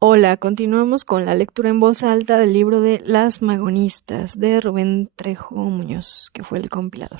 Hola, continuamos con la lectura en voz alta del libro de Las Magonistas de Rubén Trejo Muñoz, que fue el compilador.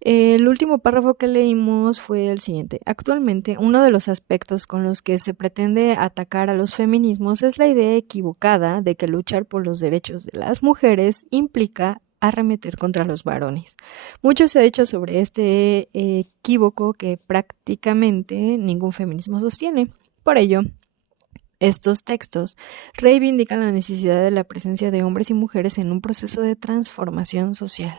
El último párrafo que leímos fue el siguiente. Actualmente, uno de los aspectos con los que se pretende atacar a los feminismos es la idea equivocada de que luchar por los derechos de las mujeres implica arremeter contra los varones. Mucho se ha dicho sobre este equívoco que prácticamente ningún feminismo sostiene. Por ello, estos textos reivindican la necesidad de la presencia de hombres y mujeres en un proceso de transformación social.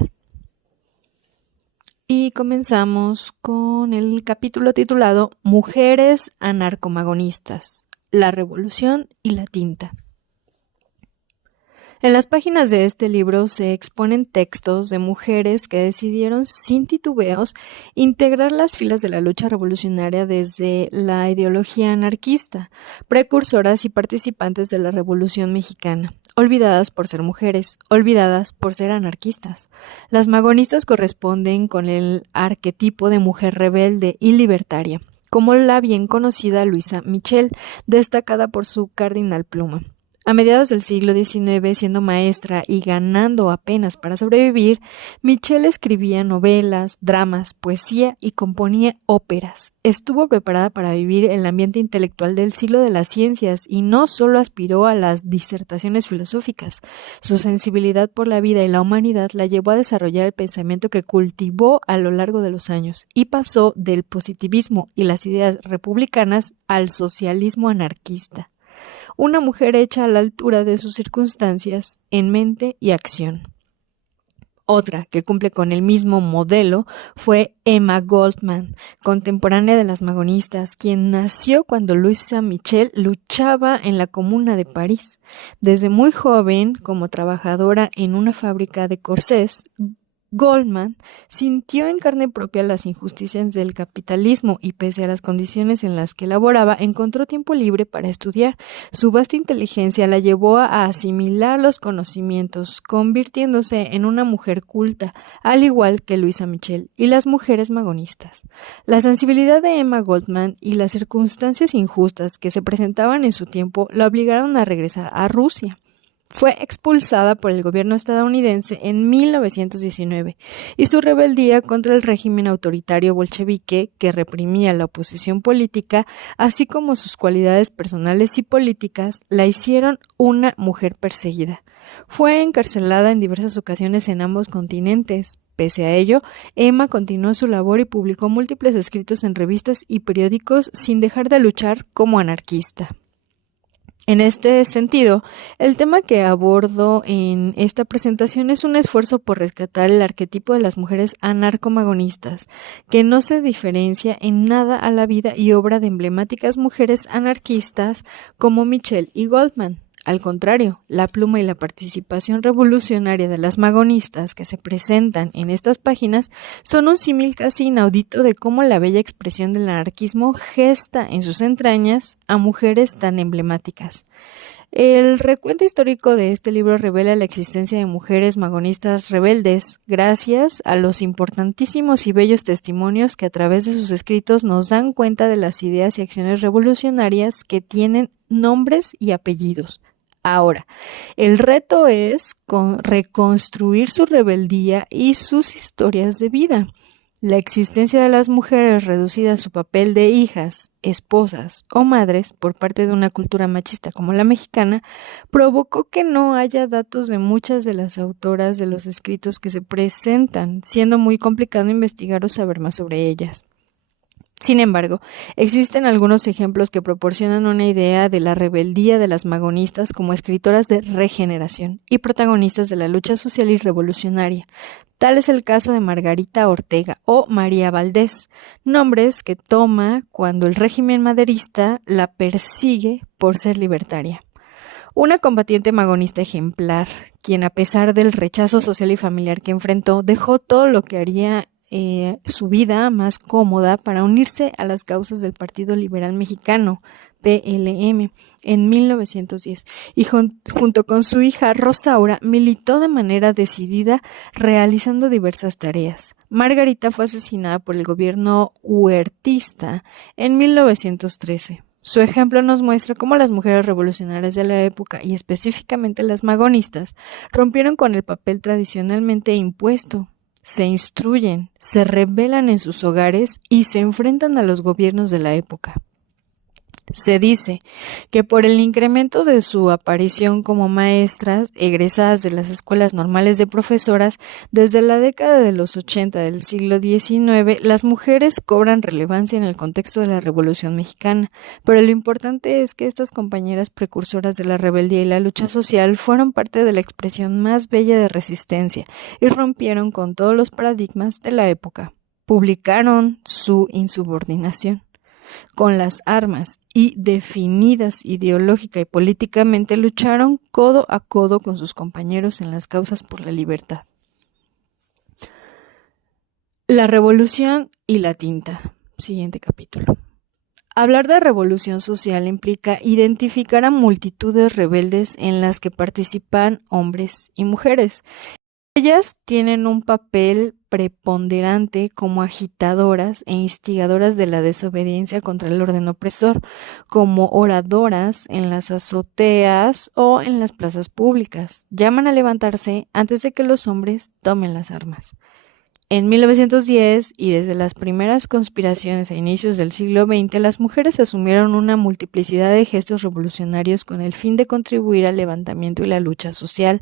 Y comenzamos con el capítulo titulado Mujeres anarcomagonistas, la revolución y la tinta. En las páginas de este libro se exponen textos de mujeres que decidieron sin titubeos integrar las filas de la lucha revolucionaria desde la ideología anarquista, precursoras y participantes de la Revolución Mexicana, olvidadas por ser mujeres, olvidadas por ser anarquistas. Las magonistas corresponden con el arquetipo de mujer rebelde y libertaria, como la bien conocida Luisa Michel, destacada por su cardinal pluma. A mediados del siglo XIX, siendo maestra y ganando apenas para sobrevivir, Michelle escribía novelas, dramas, poesía y componía óperas. Estuvo preparada para vivir el ambiente intelectual del siglo de las ciencias y no solo aspiró a las disertaciones filosóficas. Su sensibilidad por la vida y la humanidad la llevó a desarrollar el pensamiento que cultivó a lo largo de los años y pasó del positivismo y las ideas republicanas al socialismo anarquista. Una mujer hecha a la altura de sus circunstancias en mente y acción. Otra que cumple con el mismo modelo fue Emma Goldman, contemporánea de las magonistas, quien nació cuando Luisa Michel luchaba en la Comuna de París. Desde muy joven, como trabajadora en una fábrica de corsés, Goldman sintió en carne propia las injusticias del capitalismo y pese a las condiciones en las que laboraba, encontró tiempo libre para estudiar. Su vasta inteligencia la llevó a asimilar los conocimientos, convirtiéndose en una mujer culta, al igual que Luisa Michel y las mujeres magonistas. La sensibilidad de Emma Goldman y las circunstancias injustas que se presentaban en su tiempo la obligaron a regresar a Rusia. Fue expulsada por el gobierno estadounidense en 1919 y su rebeldía contra el régimen autoritario bolchevique que reprimía la oposición política, así como sus cualidades personales y políticas, la hicieron una mujer perseguida. Fue encarcelada en diversas ocasiones en ambos continentes. Pese a ello, Emma continuó su labor y publicó múltiples escritos en revistas y periódicos sin dejar de luchar como anarquista. En este sentido, el tema que abordo en esta presentación es un esfuerzo por rescatar el arquetipo de las mujeres anarcomagonistas, que no se diferencia en nada a la vida y obra de emblemáticas mujeres anarquistas como Michelle y Goldman. Al contrario, la pluma y la participación revolucionaria de las magonistas que se presentan en estas páginas son un símil casi inaudito de cómo la bella expresión del anarquismo gesta en sus entrañas a mujeres tan emblemáticas. El recuento histórico de este libro revela la existencia de mujeres magonistas rebeldes, gracias a los importantísimos y bellos testimonios que a través de sus escritos nos dan cuenta de las ideas y acciones revolucionarias que tienen nombres y apellidos. Ahora, el reto es reconstruir su rebeldía y sus historias de vida. La existencia de las mujeres reducida a su papel de hijas, esposas o madres por parte de una cultura machista como la mexicana provocó que no haya datos de muchas de las autoras de los escritos que se presentan, siendo muy complicado investigar o saber más sobre ellas. Sin embargo, existen algunos ejemplos que proporcionan una idea de la rebeldía de las magonistas como escritoras de regeneración y protagonistas de la lucha social y revolucionaria. Tal es el caso de Margarita Ortega o María Valdés, nombres que toma cuando el régimen maderista la persigue por ser libertaria. Una combatiente magonista ejemplar, quien a pesar del rechazo social y familiar que enfrentó, dejó todo lo que haría su vida más cómoda para unirse a las causas del Partido Liberal Mexicano, PLM, en 1910 y junto con su hija Rosaura militó de manera decidida realizando diversas tareas. Margarita fue asesinada por el gobierno huertista en 1913. Su ejemplo nos muestra cómo las mujeres revolucionarias de la época, y específicamente las magonistas, rompieron con el papel tradicionalmente impuesto. Se instruyen, se rebelan en sus hogares y se enfrentan a los gobiernos de la época. Se dice que por el incremento de su aparición como maestras egresadas de las escuelas normales de profesoras, desde la década de los 80 del siglo XIX, las mujeres cobran relevancia en el contexto de la Revolución Mexicana, pero lo importante es que estas compañeras precursoras de la rebeldía y la lucha social fueron parte de la expresión más bella de resistencia y rompieron con todos los paradigmas de la época. Publicaron su insubordinación con las armas y, definidas ideológica y políticamente, lucharon codo a codo con sus compañeros en las causas por la libertad. La revolución y la tinta. Siguiente capítulo. Hablar de revolución social implica identificar a multitudes rebeldes en las que participan hombres y mujeres. Ellas tienen un papel preponderante como agitadoras e instigadoras de la desobediencia contra el orden opresor, como oradoras en las azoteas o en las plazas públicas. Llaman a levantarse antes de que los hombres tomen las armas. En 1910 y desde las primeras conspiraciones a inicios del siglo XX, las mujeres asumieron una multiplicidad de gestos revolucionarios con el fin de contribuir al levantamiento y la lucha social.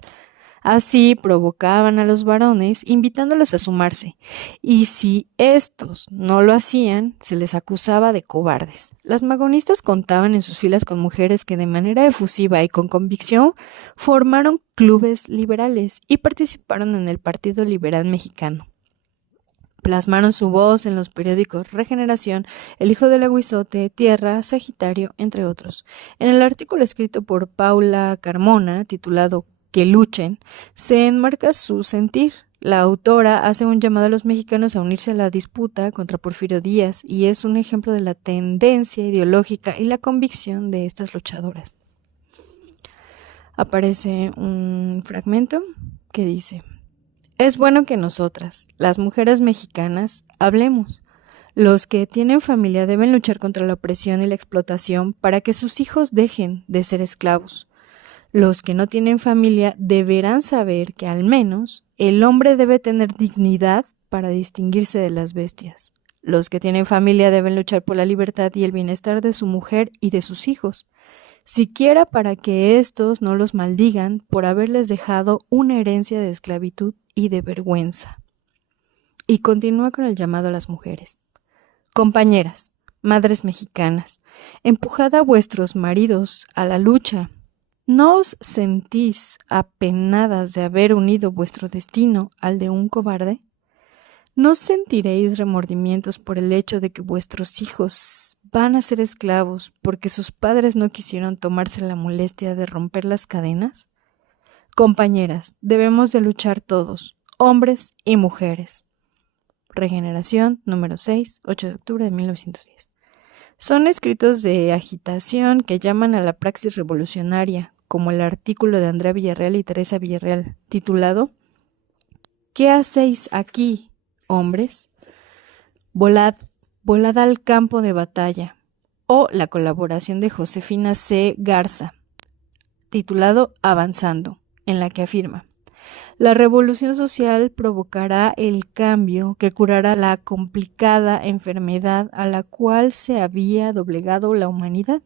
Así provocaban a los varones, invitándolos a sumarse, y si estos no lo hacían, se les acusaba de cobardes. Las magonistas contaban en sus filas con mujeres que de manera efusiva y con convicción formaron clubes liberales y participaron en el Partido Liberal Mexicano. Plasmaron su voz en los periódicos Regeneración, El Hijo del Aguizote, Tierra, Sagitario, entre otros. En el artículo escrito por Paula Carmona, titulado Que luchen, se enmarca su sentir. La autora hace un llamado a los mexicanos a unirse a la disputa contra Porfirio Díaz y es un ejemplo de la tendencia ideológica y la convicción de estas luchadoras. Aparece un fragmento que dice: es bueno que nosotras, las mujeres mexicanas, hablemos. Los que tienen familia deben luchar contra la opresión y la explotación para que sus hijos dejen de ser esclavos. Los que no tienen familia deberán saber que al menos el hombre debe tener dignidad para distinguirse de las bestias. Los que tienen familia deben luchar por la libertad y el bienestar de su mujer y de sus hijos, siquiera para que éstos no los maldigan por haberles dejado una herencia de esclavitud y de vergüenza. Y continúa con el llamado a las mujeres. Compañeras, madres mexicanas, empujad a vuestros maridos a la lucha. ¿No os sentís apenadas de haber unido vuestro destino al de un cobarde? ¿No sentiréis remordimientos por el hecho de que vuestros hijos van a ser esclavos porque sus padres no quisieron tomarse la molestia de romper las cadenas? Compañeras, debemos de luchar todos, hombres y mujeres. Regeneración, número 6, 8 de octubre de 1910. Son escritos de agitación que llaman a la praxis revolucionaria, como el artículo de Andrea Villarreal y Teresa Villarreal, titulado ¿Qué hacéis aquí, hombres? Volad al campo de batalla, o la colaboración de Josefina C. Garza, titulado Avanzando, en la que afirma: la revolución social provocará el cambio que curará la complicada enfermedad a la cual se había doblegado la humanidad.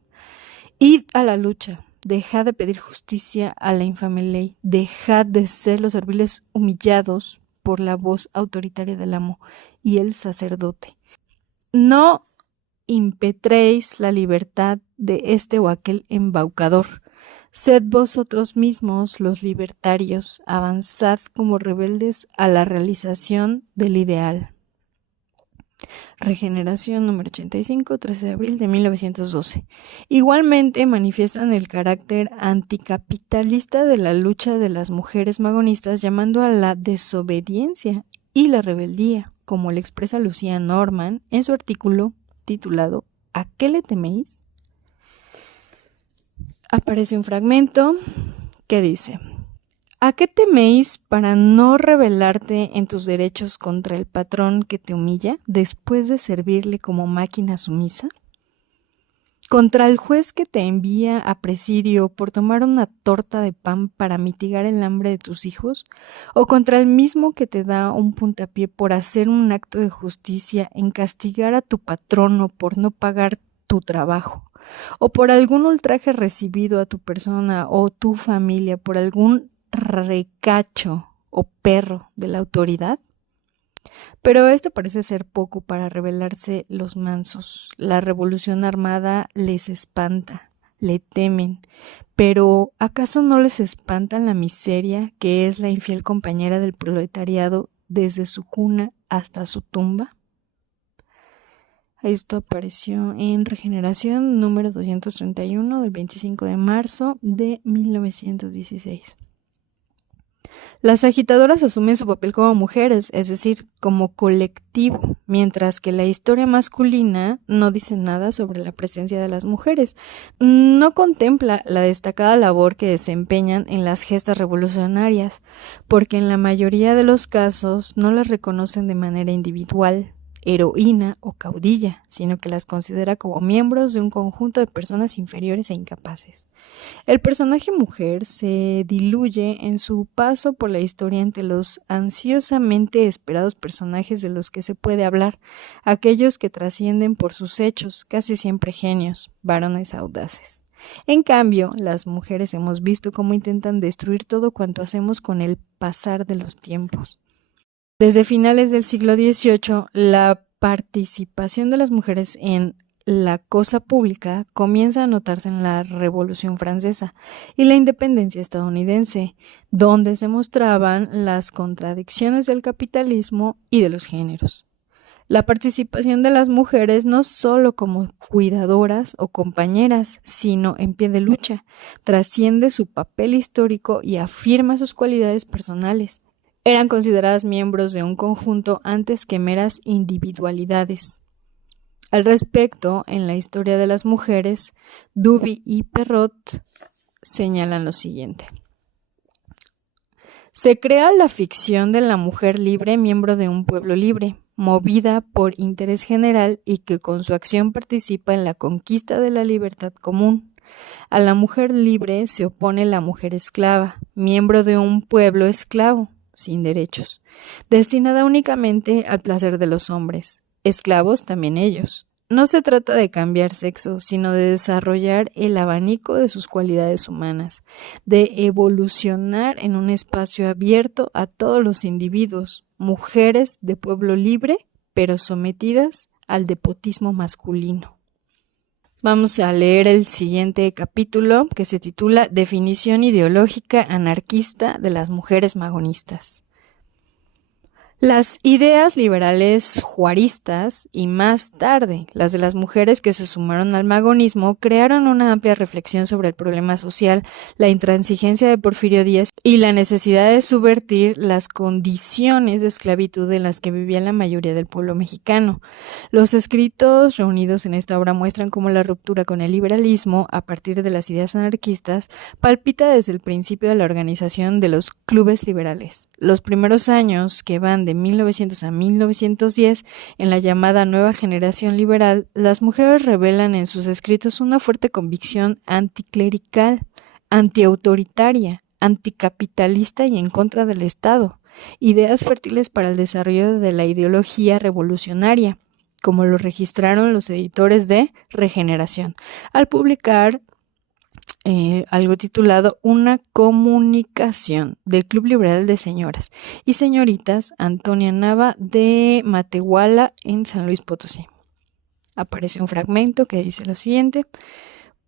Id a la lucha. Dejad de pedir justicia a la infame ley. Dejad de ser los serviles humillados por la voz autoritaria del amo y el sacerdote. No impetréis la libertad de este o aquel embaucador. Sed vosotros mismos los libertarios. Avanzad como rebeldes a la realización del ideal. Regeneración número 85, 13 de abril de 1912. Igualmente manifiestan el carácter anticapitalista de la lucha de las mujeres magonistas, llamando a la desobediencia y la rebeldía, como le expresa Lucía Norman en su artículo titulado ¿A qué le teméis? Aparece un fragmento que dice: ¿a qué teméis para no rebelarte en tus derechos contra el patrón que te humilla después de servirle como máquina sumisa? ¿Contra el juez que te envía a presidio por tomar una torta de pan para mitigar el hambre de tus hijos? ¿O contra el mismo que te da un puntapié por hacer un acto de justicia en castigar a tu patrono por no pagar tu trabajo? ¿O por algún ultraje recibido a tu persona o tu familia por algún recacho o perro de la autoridad? Pero esto parece ser poco para rebelarse los mansos. La revolución armada les espanta, le temen. Pero ¿acaso no les espanta la miseria que es la infiel compañera del proletariado desde su cuna hasta su tumba? Esto apareció en Regeneración número 231 del 25 de marzo de 1916. Las agitadoras asumen su papel como mujeres, es decir, como colectivo, mientras que la historia masculina no dice nada sobre la presencia de las mujeres. No contempla la destacada labor que desempeñan en las gestas revolucionarias, porque en la mayoría de los casos no las reconocen de manera individual, heroína o caudilla, sino que las considera como miembros de un conjunto de personas inferiores e incapaces. El personaje mujer se diluye en su paso por la historia entre los ansiosamente esperados personajes de los que se puede hablar, aquellos que trascienden por sus hechos, casi siempre genios, varones audaces. En cambio, las mujeres hemos visto cómo intentan destruir todo cuanto hacemos con el pasar de los tiempos. Desde finales del siglo XVIII, la participación de las mujeres en la cosa pública comienza a notarse en la Revolución Francesa y la independencia estadounidense, donde se mostraban las contradicciones del capitalismo y de los géneros. La participación de las mujeres no solo como cuidadoras o compañeras, sino en pie de lucha, trasciende su papel histórico y afirma sus cualidades personales. Eran consideradas miembros de un conjunto antes que meras individualidades. Al respecto, en la historia de las mujeres, Duby y Perrot señalan lo siguiente. Se crea la ficción de la mujer libre, miembro de un pueblo libre, movida por interés general y que con su acción participa en la conquista de la libertad común. A la mujer libre se opone la mujer esclava, miembro de un pueblo esclavo, sin derechos, destinada únicamente al placer de los hombres, esclavos también ellos. No se trata de cambiar sexo, sino de desarrollar el abanico de sus cualidades humanas, de evolucionar en un espacio abierto a todos los individuos, mujeres de pueblo libre, pero sometidas al despotismo masculino. Vamos a leer el siguiente capítulo que se titula Definición ideológica anarquista de las mujeres magonistas. Las ideas liberales juaristas y más tarde las de las mujeres que se sumaron al magonismo crearon una amplia reflexión sobre el problema social, la intransigencia de Porfirio Díaz y la necesidad de subvertir las condiciones de esclavitud en las que vivía la mayoría del pueblo mexicano. Los escritos reunidos en esta obra muestran cómo la ruptura con el liberalismo a partir de las ideas anarquistas palpita desde el principio de la organización de los clubes liberales. Los primeros años, que van de 1900 a 1910, en la llamada Nueva Generación Liberal, las mujeres revelan en sus escritos una fuerte convicción anticlerical, antiautoritaria, anticapitalista y en contra del Estado, ideas fértiles para el desarrollo de la ideología revolucionaria, como lo registraron los editores de Regeneración, al publicar algo titulado Una comunicación del Club Liberal de Señoras y Señoritas Antonia Nava de Matehuala en San Luis Potosí. Aparece un fragmento que dice lo siguiente: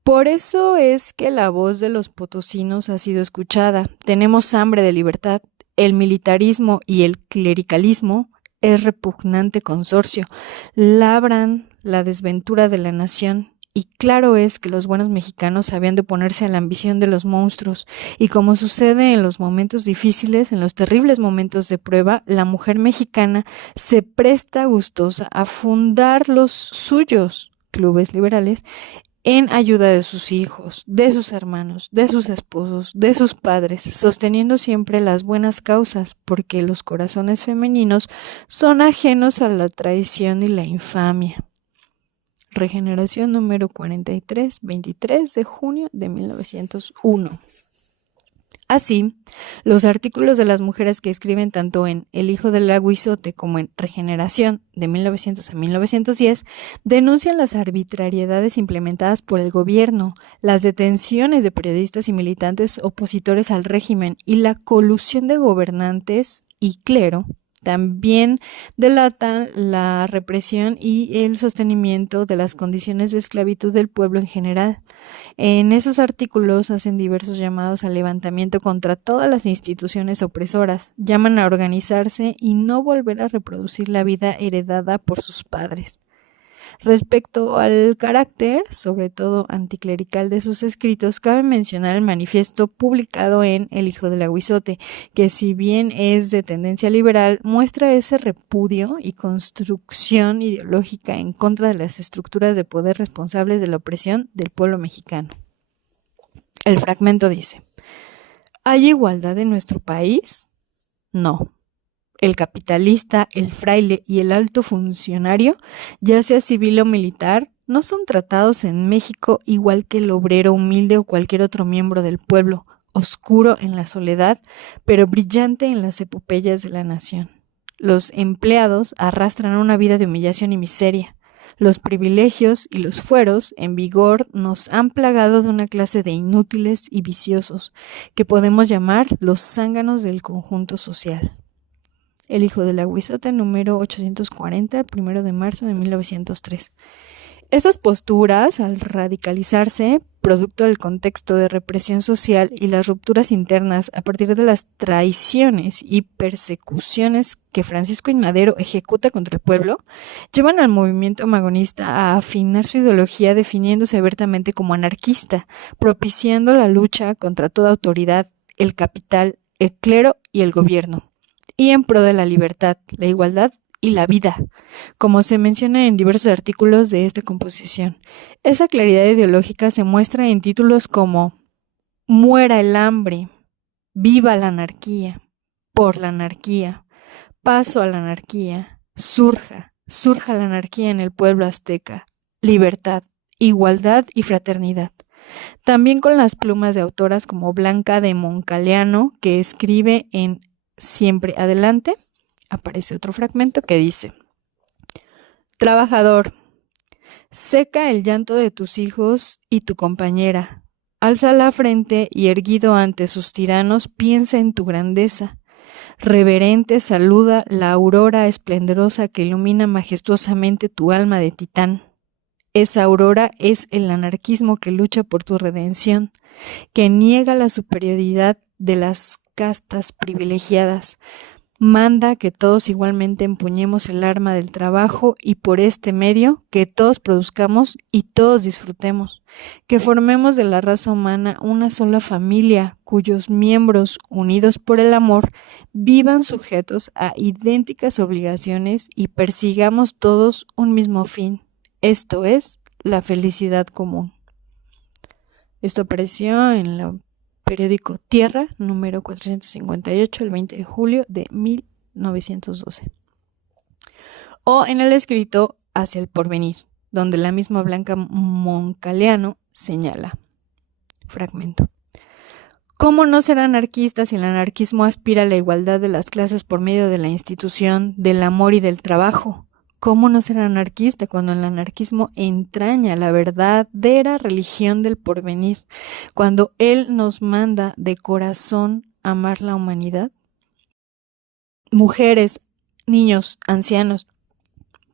por eso es que la voz de los potosinos ha sido escuchada. Tenemos hambre de libertad. El militarismo y el clericalismo es repugnante consorcio. Labran la desventura de la nación. Y claro es que los buenos mexicanos habían de oponerse a la ambición de los monstruos, y como sucede en los momentos difíciles, en los terribles momentos de prueba, la mujer mexicana se presta gustosa a fundar los suyos clubes liberales en ayuda de sus hijos, de sus hermanos, de sus esposos, de sus padres, sosteniendo siempre las buenas causas, porque los corazones femeninos son ajenos a la traición y la infamia. Regeneración número 43, 23 de junio de 1901. Así, los artículos de las mujeres que escriben tanto en El hijo del aguizote como en Regeneración de 1900 a 1910 denuncian las arbitrariedades implementadas por el gobierno, las detenciones de periodistas y militantes opositores al régimen y la colusión de gobernantes y clero. También delatan la represión y el sostenimiento de las condiciones de esclavitud del pueblo en general. En esos artículos hacen diversos llamados al levantamiento contra todas las instituciones opresoras, llaman a organizarse y no volver a reproducir la vida heredada por sus padres. Respecto al carácter, sobre todo anticlerical, de sus escritos, cabe mencionar el manifiesto publicado en El hijo del aguizote, que si bien es de tendencia liberal, muestra ese repudio y construcción ideológica en contra de las estructuras de poder responsables de la opresión del pueblo mexicano. El fragmento dice: ¿hay igualdad en nuestro país? No. El capitalista, el fraile y el alto funcionario, ya sea civil o militar, no son tratados en México igual que el obrero humilde o cualquier otro miembro del pueblo, oscuro en la soledad, pero brillante en las epopeyas de la nación. Los empleados arrastran una vida de humillación y miseria. Los privilegios y los fueros en vigor nos han plagado de una clase de inútiles y viciosos, que podemos llamar los zánganos del conjunto social. El hijo del aguizote, número 840, 1 de marzo de 1903. Estas posturas, al radicalizarse, producto del contexto de represión social y las rupturas internas a partir de las traiciones y persecuciones que Francisco I. Madero ejecuta contra el pueblo, llevan al movimiento magonista a afinar su ideología definiéndose abiertamente como anarquista, propiciando la lucha contra toda autoridad, el capital, el clero y el gobierno, y en pro de la libertad, la igualdad y la vida, como se menciona en diversos artículos de esta composición. Esa claridad ideológica se muestra en títulos como Muera el hambre, Viva la anarquía, Por la anarquía, Paso a la anarquía, Surja la anarquía en el pueblo azteca, Libertad, igualdad y fraternidad. También con las plumas de autoras como Blanca de Moncaleano, que escribe en Siempre adelante, aparece otro fragmento que dice: Trabajador, seca el llanto de tus hijos y tu compañera, alza la frente y erguido ante sus tiranos piensa en tu grandeza. Reverente saluda la aurora esplendorosa que ilumina majestuosamente tu alma de titán. Esa aurora es el anarquismo que lucha por tu redención, que niega la superioridad de las castas privilegiadas. Manda que todos igualmente empuñemos el arma del trabajo y por este medio que todos produzcamos y todos disfrutemos, que formemos de la raza humana una sola familia cuyos miembros, unidos por el amor, vivan sujetos a idénticas obligaciones y persigamos todos un mismo fin, esto es, la felicidad común. Esto apareció en la periódico Tierra, número 458, el 20 de julio de 1912. O en el escrito Hacia el porvenir, donde la misma Blanca Moncaleano señala, fragmento: ¿Cómo no ser anarquista si el anarquismo aspira a la igualdad de las clases por medio de la institución, del amor y del trabajo? ¿Cómo no ser anarquista cuando el anarquismo entraña la verdadera religión del porvenir, cuando él nos manda de corazón amar la humanidad? Mujeres, niños, ancianos,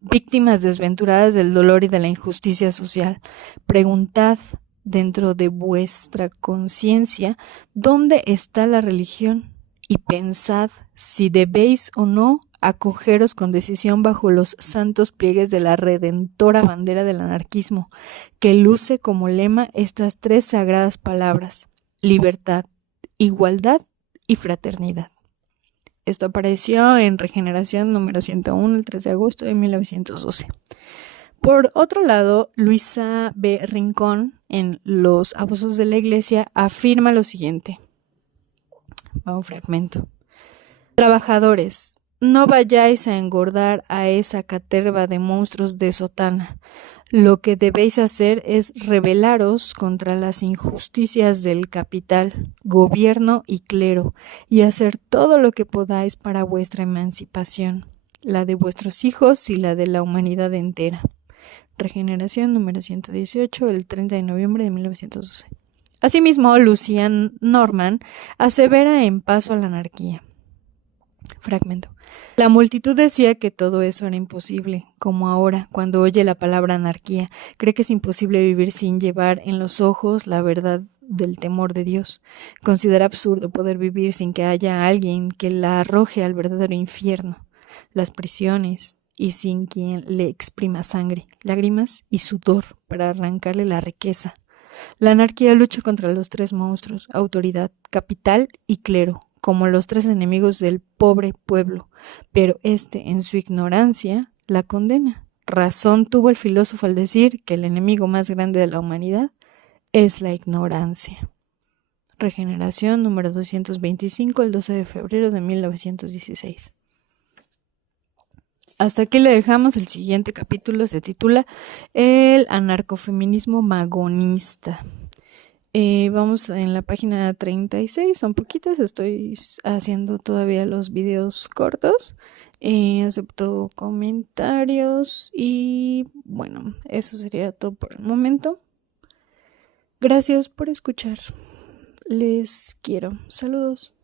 víctimas desventuradas del dolor y de la injusticia social, preguntad dentro de vuestra conciencia dónde está la religión y pensad si debéis o no acogeros con decisión bajo los santos pliegues de la redentora bandera del anarquismo, que luce como lema estas tres sagradas palabras: libertad, igualdad y fraternidad. Esto apareció en Regeneración número 101, el 3 de agosto de 1912. Por otro lado, Luisa B. Rincón, en Los abusos de la Iglesia, afirma lo siguiente. Va un fragmento. Trabajadores, No vayáis a engordar a esa caterva de monstruos de sotana. Lo que debéis hacer es rebelaros contra las injusticias del capital, gobierno y clero, y hacer todo lo que podáis para vuestra emancipación, la de vuestros hijos y la de la humanidad entera. Regeneración número 118, el 30 de noviembre de 1912. Asimismo, Lucian Norman asevera en Paso a la anarquía. Fragmento. La multitud decía que todo eso era imposible, como ahora, cuando oye la palabra anarquía, cree que es imposible vivir sin llevar en los ojos la verdad del temor de Dios. Considera absurdo poder vivir sin que haya alguien que la arroje al verdadero infierno, las prisiones, y sin quien le exprima sangre, lágrimas y sudor para arrancarle la riqueza. La anarquía lucha contra los tres monstruos, autoridad, capital y clero, como los tres enemigos del pobre pueblo, pero éste, en su ignorancia, la condena. Razón tuvo el filósofo al decir que el enemigo más grande de la humanidad es la ignorancia. Regeneración número 225, el 12 de febrero de 1916. Hasta aquí le dejamos. El siguiente capítulo se titula El anarcofeminismo magonista. Vamos en la página 36, son poquitas, estoy haciendo todavía los videos cortos. Acepto comentarios y bueno, eso sería todo por el momento. Gracias por escuchar. Les quiero. Saludos.